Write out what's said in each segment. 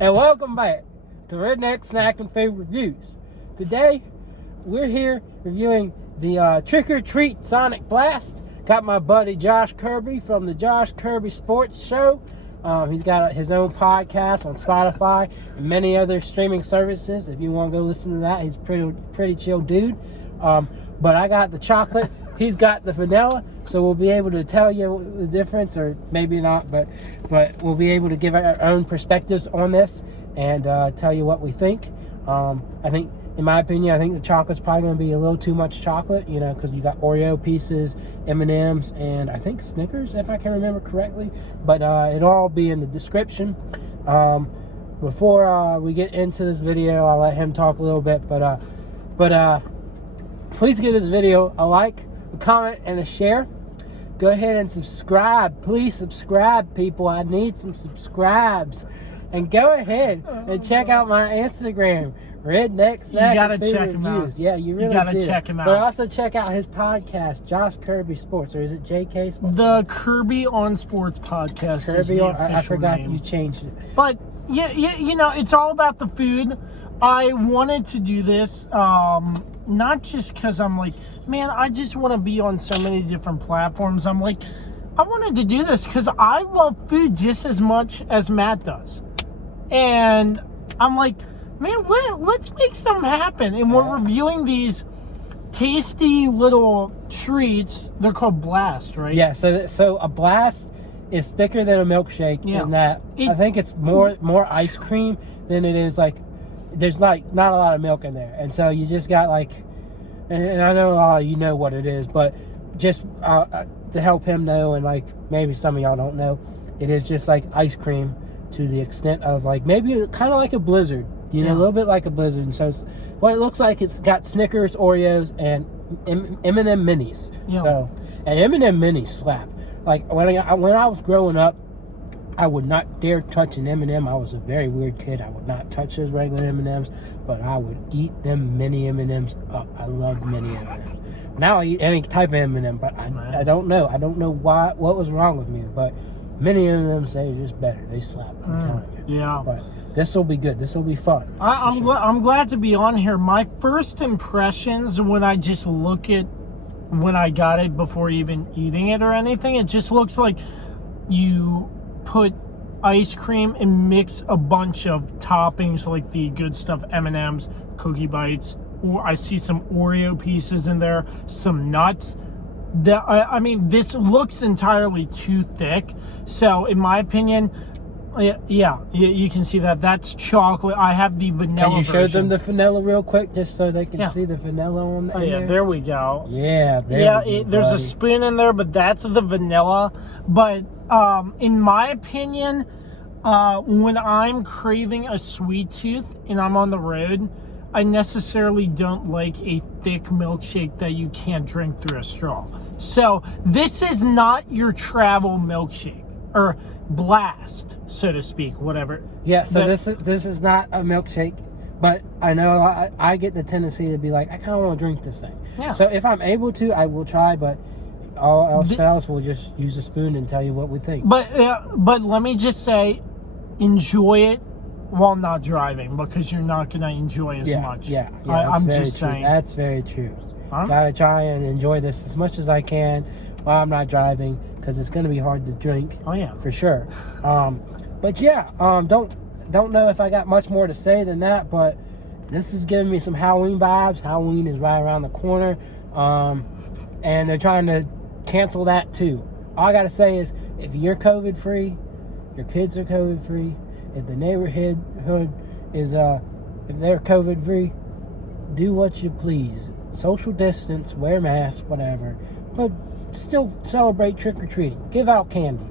And welcome back to Redneck Snack and Food Reviews. Today, we're here reviewing the Trick or Treat Sonic Blast. Got my buddy Josh Kirby from the Josh Kirby Sports Show. He's got his own podcast on Spotify and many other streaming services. If you want to go listen to that, he's a pretty chill dude. But I got the chocolate. He's got the vanilla, so we'll be able to tell you the difference, or maybe not, but we'll be able to give our own perspectives on this and tell you what we think. I think, in my opinion, I think the chocolate's probably going to be a little too much chocolate, because you got Oreo pieces, M&Ms, and I think Snickers, if I can remember correctly. But it'll all be in the description. Before we get into this video, I'll let him talk a little bit, but please give this video a like, a comment, and a share. Go ahead and subscribe. Please subscribe, people. I need some subscribes. And go ahead and check out my Instagram, Redneck Snack. You gotta check him out. Yeah, you really gotta check him out. But also check out his podcast, Josh Kirby Sports, or is it JK Sports? The Kirby on Sports podcast. Kirby on. I forgot that you changed it. But yeah, it's all about the food. I wanted to do this, not just because I'm like, man, I just want to be on so many different platforms. I'm like, I wanted to do this because I love food just as much as Matt does. And I'm like, man, let's make something happen. And we're reviewing these tasty little treats. They're called Blast, right? Yeah, so a Blast is thicker than a milkshake in that I think it's more ice cream than it is like, there's like not a lot of milk in there. And so you just got like, and I know you know what it is, but just to help him know, and like maybe some of y'all don't know, it is just like ice cream to the extent of like maybe kind of like a Blizzard, a little bit like a Blizzard. And so it's, what it looks like, it's got Snickers, Oreos, and M&M minis. Yeah. So, and M&M minis slap. Like when I was growing up, I would not dare touch an M&M. I was a very weird kid. I would not touch those regular M&Ms, but I would eat them mini M&Ms up. I loved mini M&Ms. Now I eat any type of M&M, but I don't know. I don't know what was wrong with me, but mini M&Ms, they're just better. They slap, I'm telling you. Yeah. But this will be good. This will be fun. I'm glad to be on here. My first impressions when I just look at when I got it before even eating it or anything, it just looks like you put ice cream and mix a bunch of toppings like the good stuff, M&Ms, Cookie Bites, or I see some Oreo pieces in there, some nuts. I mean, this looks entirely too thick. So, in my opinion, you can see that. That's chocolate. I have the vanilla Can you show version. them the vanilla real quick, just so they can see the vanilla on there? Oh, yeah, there we go. Yeah, there's a spoon in there, but that's the vanilla. But in my opinion, when I'm craving a sweet tooth and I'm on the road, I necessarily don't like a thick milkshake that you can't drink through a straw. So this is not your travel milkshake, or Blast, so to speak, whatever. Yeah, so this is not a milkshake, but I know I get the tendency to be like, I kind of want to drink this thing. Yeah. So if I'm able to, I will try, but all else fails, we'll just use a spoon and tell you what we think. But let me just say, enjoy it while not driving, because you're not going to enjoy as much. Yeah, I'm just saying. That's very true. Huh? Gotta try and enjoy this as much as I can while I'm not driving, because it's going to be hard to drink. Oh, yeah. For sure. But yeah, don't know if I got much more to say than that, but this is giving me some Halloween vibes. Halloween is right around the corner. And they're trying to cancel that too. All I got to say is, if you're COVID free, your kids are COVID free, if the neighborhood is, if they're COVID free, do what you please. Social distance, wear masks, whatever. But still celebrate trick-or-treating. Give out candy.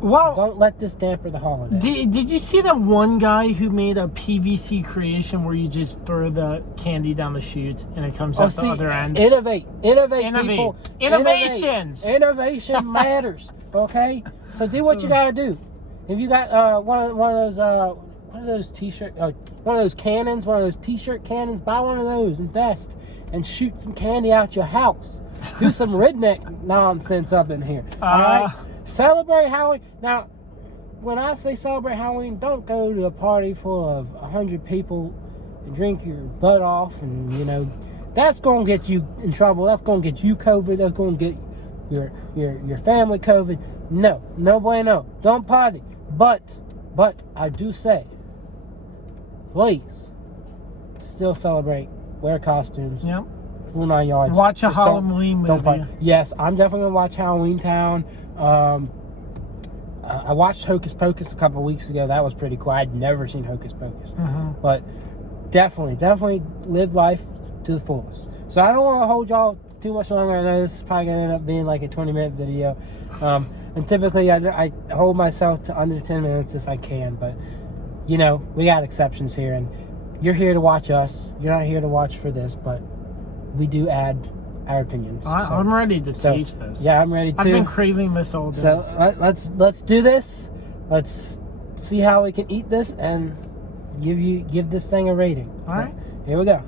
Well, don't let this damper the holiday. Did you see that one guy who made a PVC creation where you just throw the candy down the chute and it comes out the other end? Innovate, people. Innovations. Innovation matters. Okay, so do what you got to do. If you got one of those t-shirt, one of those cannons, one of those t-shirt cannons, buy one of those, invest, and shoot some candy out your house. Do some redneck nonsense up in here. All right. Celebrate Halloween. Now, when I say celebrate Halloween, don't go to a party full of 100 people and drink your butt off, and that's going to get you in trouble. That's going to get you COVID. That's going to get your family COVID. No bueno. Don't party. But I do say, please still celebrate. Wear costumes. Yep. Full 9 yards. Watch a Halloween movie. Yes, I'm definitely going to watch Halloween Town. I watched Hocus Pocus a couple weeks ago. That was pretty cool. I'd never seen Hocus Pocus. Mm-hmm. But definitely live life to the fullest. So I don't want to hold y'all too much longer. I know this is probably going to end up being like a 20-minute video. And typically I hold myself to under 10 minutes if I can. But, we got exceptions here. And you're here to watch us. You're not here to watch for this. But we do add our opinions. I'm ready to taste this. Yeah, I'm ready too. I've been craving this all day. So let's do this. Let's see how we can eat this and give this thing a rating. All right. Here we go.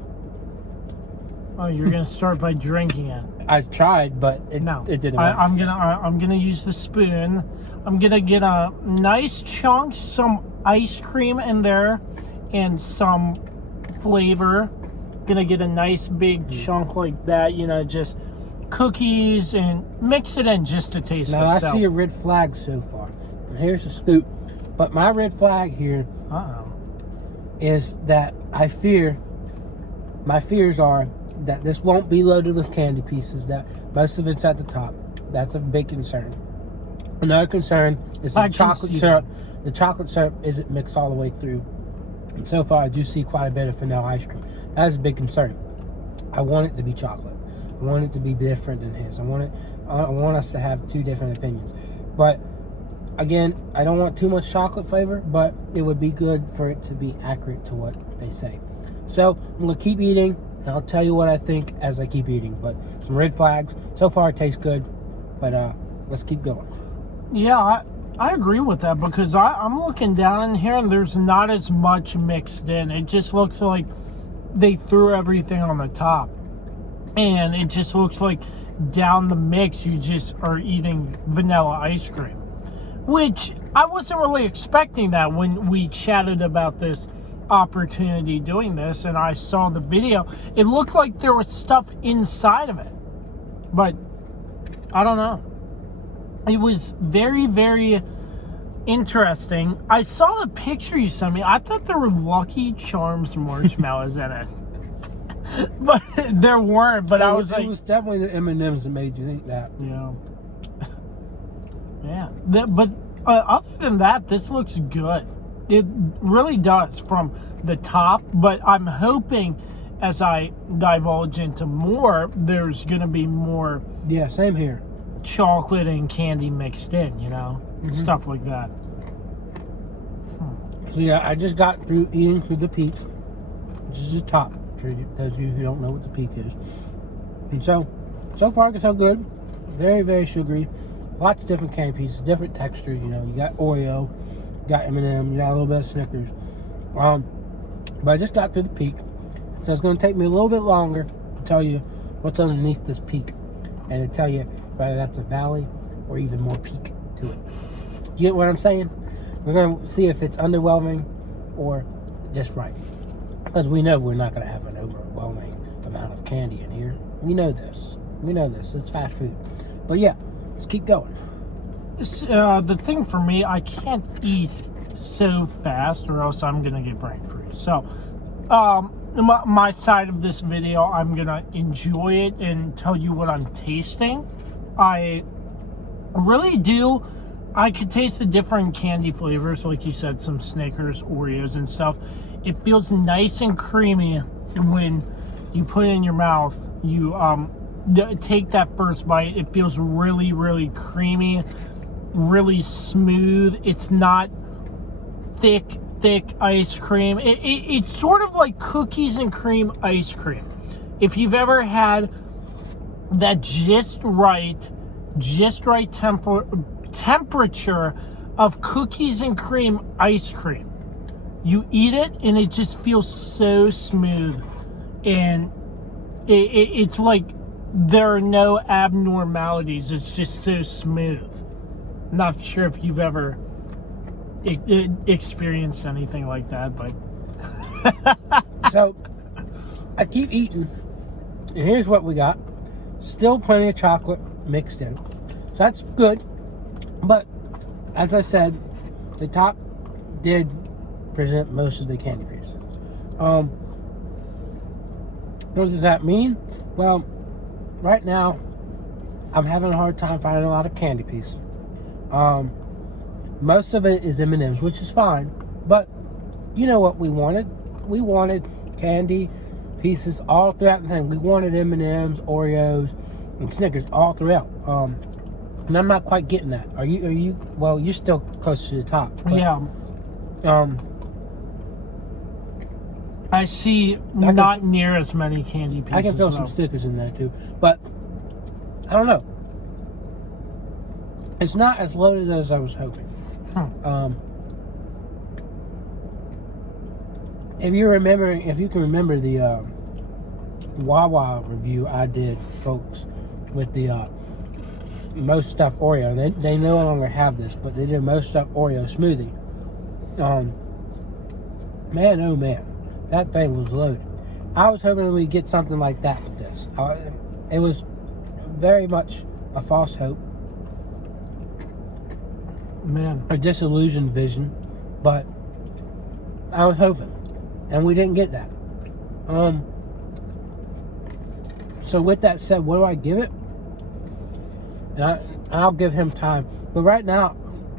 Oh, you're gonna start by drinking it. I tried, but it didn't work. I'm gonna use the spoon. I'm gonna get a nice chunk, some ice cream in there, and some flavor. Gonna get a nice big chunk like that, just cookies, and mix it in just to taste it. Now I see a red flag so far. And here's the scoop. But my red flag here is that my fears are that this won't be loaded with candy pieces, that most of it's at the top. That's a big concern. Another concern is the chocolate syrup. The chocolate syrup isn't mixed all the way through. And so far, I do see quite a bit of vanilla ice cream. That is a big concern. I want it to be chocolate. I want it to be different than his. I want us to have two different opinions. But again, I don't want too much chocolate flavor, but it would be good for it to be accurate to what they say. So I'm going to keep eating, and I'll tell you what I think as I keep eating. But some red flags. So far, it tastes good. But let's keep going. Yeah, I agree with that, because I'm looking down in here and there's not as much mixed in. It just looks like they threw everything on the top. And it just looks like down the mix you just are eating vanilla ice cream. Which I wasn't really expecting that when we chatted about this opportunity doing this and I saw the video. It looked like there was stuff inside of it. But I don't know. It was very, very interesting. I saw the picture you sent me. I thought there were Lucky Charms marshmallows in it. But there weren't. But it was definitely the M&Ms that made you think that. Yeah. Yeah. But other than that, this looks good. It really does from the top. But I'm hoping as I divulge into more, there's going to be more. Yeah, same here. Chocolate and candy mixed in, stuff like that. So yeah, I just got through eating through the peaks, which is the top for those of you who don't know what the peak is. And so far so good. Very, very sugary. Lots of different candy pieces, different textures. You got Oreo, you got M&M, you got a little bit of Snickers. But I just got through the peak, so it's going to take me a little bit longer to tell you what's underneath this peak, and to tell you whether that's a valley or even more peak to it. You get what I'm saying? We're going to see if it's underwhelming or just right. Because we know we're not going to have an overwhelming amount of candy in here. We know this. It's fast food. But yeah, let's keep going. The thing for me, I can't eat so fast or else I'm going to get brain freeze. So, my side of this video, I'm going to enjoy it and tell you what I'm tasting. I really do. I could taste the different candy flavors, like you said, some Snickers, Oreos, and stuff. It feels nice and creamy when you put it in your mouth. You take that first bite. It feels really, really creamy, really smooth. It's not thick ice cream. It's sort of like cookies and cream ice cream. If you've ever had that just right temperature of cookies and cream ice cream. You eat it and it just feels so smooth, and it's like there are no abnormalities. It's just so smooth. Not sure if you've ever experienced anything like that, but So I keep eating, and here's what we got. Still plenty of chocolate mixed in. So that's good. But as I said, the top did present most of the candy pieces. What does that mean? Well, right now I'm having a hard time finding a lot of candy pieces. Most of it is M&Ms, which is fine. But you know what we wanted? We wanted candy pieces all throughout the thing. We wanted M&Ms, Oreos, and Snickers all throughout. And I'm not quite getting that. Are you? Well, you're still close to the top. But, yeah. I see not near as many candy pieces. I can feel some Snickers in there too, but I don't know. It's not as loaded as I was hoping. If you can remember the Wawa review I did, folks, with the most stuffed Oreo. They no longer have this, but they did most stuffed Oreo smoothie. Man, oh man, that thing was loaded. I was hoping we'd get something like that with this. It was very much a false hope. Man. A disillusioned vision, but I was hoping, and we didn't get that. So with that said, what do I give it? And I'll give him time, but right now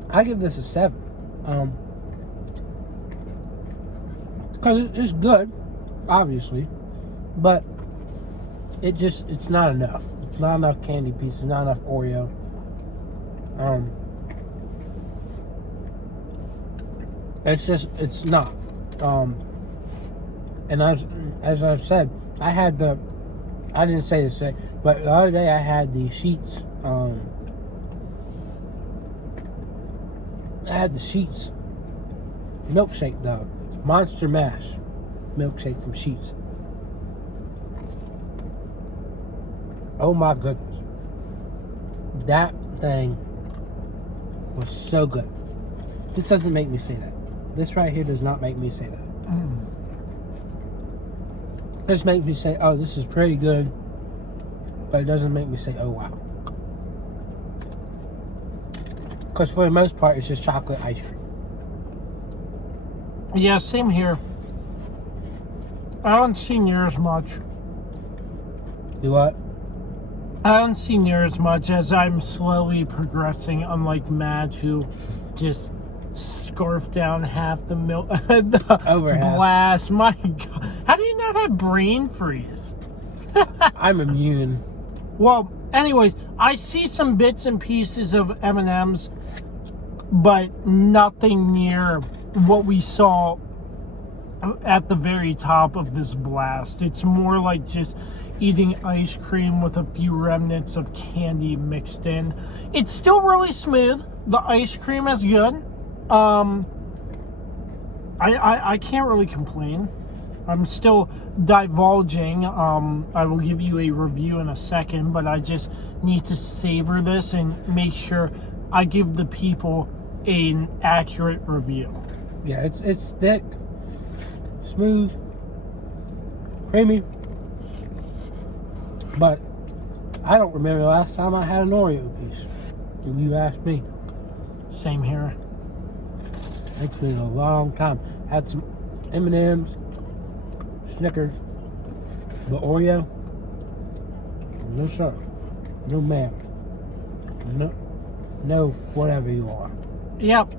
I give this a 7. Because it's good, obviously, but it's not enough. It's not enough candy pieces, not enough Oreo. It's not. And as I've said, I didn't say this today, but the other day I had the Sheets, milkshake, the Monster Mash milkshake from Sheets. Oh my goodness. That thing was so good. This doesn't make me say that. This right here does not make me say that. This makes me say, oh, this is pretty good. But it doesn't make me say, oh, wow. Because for the most part, it's just chocolate ice cream. Yeah, same here. I don't see near as much. Do what? I don't see near as much as I'm slowly progressing, unlike Matt, who just scarfed down half the milk. Over half. Blast. My God. How do you not have brain freeze? I'm immune. Well, anyways, I see some bits and pieces of M&Ms, but nothing near what we saw at the very top of this blast. It's more like just eating ice cream with a few remnants of candy mixed in. It's still really smooth. The ice cream is good. I can't really complain. I'm still divulging. I will give you a review in a second, but I just need to savor this and make sure I give the people an accurate review. Yeah, it's thick, smooth, creamy. But I don't remember the last time I had an Oreo piece. If you ask me. Same here. It's been a long time. Had some M&Ms, Snickers, but Oreo, no sir, no ma'am, no whatever you are. Yep.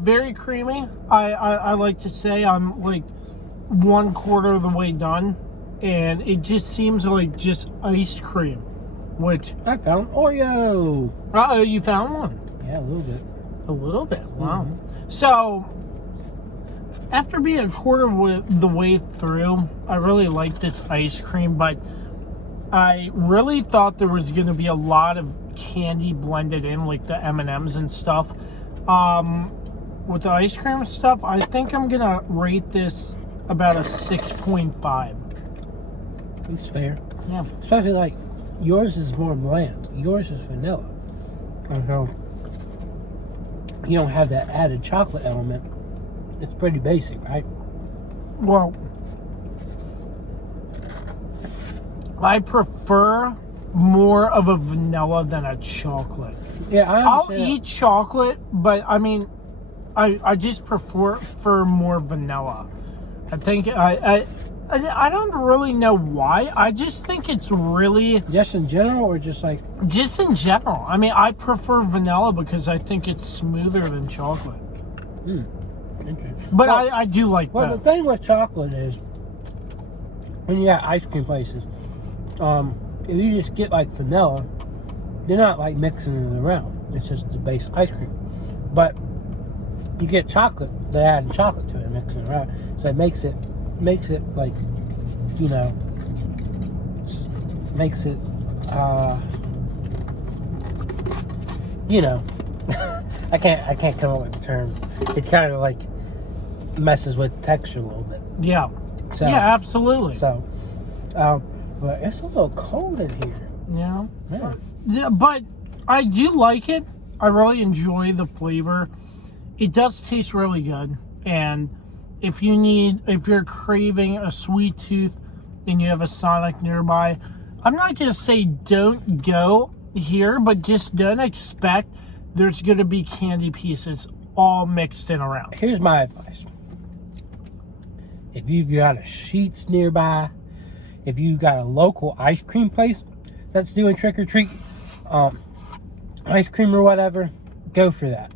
Very creamy. I like to say I'm like 1/4 of the way done, and it just seems like just ice cream, which I found Oreo. You found one? Yeah, a little bit. A little bit. Wow. Mm-hmm. So after being 1/4 of the way through, I really like this ice cream, but I really thought there was going to be a lot of candy blended in, like the M&Ms and stuff. With the ice cream stuff, I think I'm going to rate this about a 6.5. It's fair. Yeah. Especially like yours is more bland. Yours is vanilla. you don't have that added chocolate element. It's pretty basic, right? Well, I prefer more of a vanilla than a chocolate. Yeah, I'll eat chocolate, but I mean, I just prefer more vanilla. I think I don't really know why. I just think it's really Just in general, or just like... just in general. I mean, I prefer vanilla because I think it's smoother than chocolate. Interesting. But Well, I do like Well, both. the thing with chocolate is, when you got ice cream places, if you just get like vanilla, they're not like mixing it around. It's just the base ice cream. But you get chocolate, they're adding chocolate to it and mixing it around. So it makes it like, you know, makes it, you know, I can't come up with the term. It kind of like messes with texture a little bit. Yeah. So, Yeah, absolutely. So, but it's a little cold in here. Yeah. Man. Yeah, but I do like it. I really enjoy the flavor. It does taste really good. And if you're craving a sweet tooth and you have a Sonic nearby, I'm not going to say don't go here, but just don't expect there's going to be candy pieces all mixed in around. Here's my advice. If you've got a Sheetz nearby, if you got a local ice cream place that's doing trick or treat, ice cream or whatever, go for that.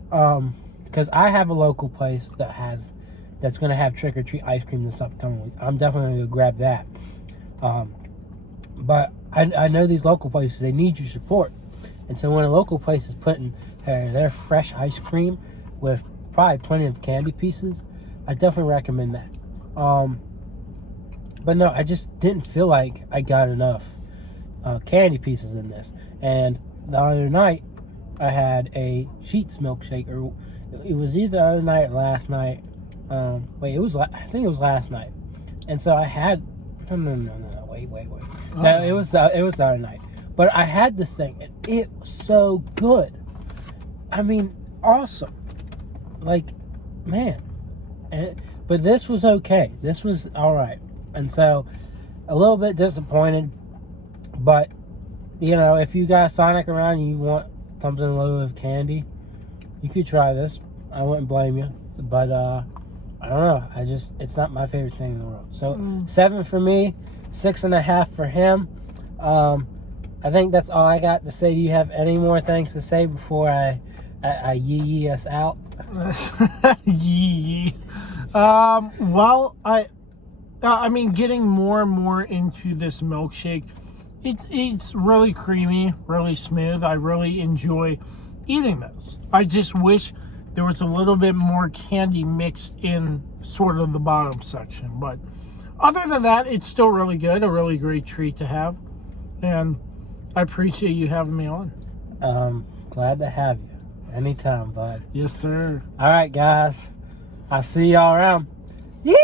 Because I have a local place that's gonna have trick or treat ice cream this upcoming week. I'm definitely gonna grab that. But I know these local places, they need your support. And so when a local place is putting their fresh ice cream with probably plenty of candy pieces, I definitely recommend that. But no, I just didn't feel like I got enough candy pieces in this. And the other night, I had a Sheetz milkshake, or it was either the other night or last night. I think it was last night. And so I had, no, wait. Oh. No, it was the other night. But I had this thing, and it was so good. I mean, awesome. Like, man. But this was okay. This was all right. And so, a little bit disappointed. But, you know, if you got Sonic around and you want something in lieu of candy, you could try this. I wouldn't blame you. But, I don't know. It's not my favorite thing in the world. So, 7 for me, 6.5 for him. I think that's all I got to say. Do you have any more things to say before I yee us out? Yee. Well, I mean, getting more and more into this milkshake, it's really creamy, really smooth. I really enjoy eating this. I just wish there was a little bit more candy mixed in sort of the bottom section. But other than that, it's still really good, a really great treat to have. And I appreciate you having me on. Glad to have you. Anytime, bud. Yes, sir. All right, guys. I'll see y'all around. Yeah.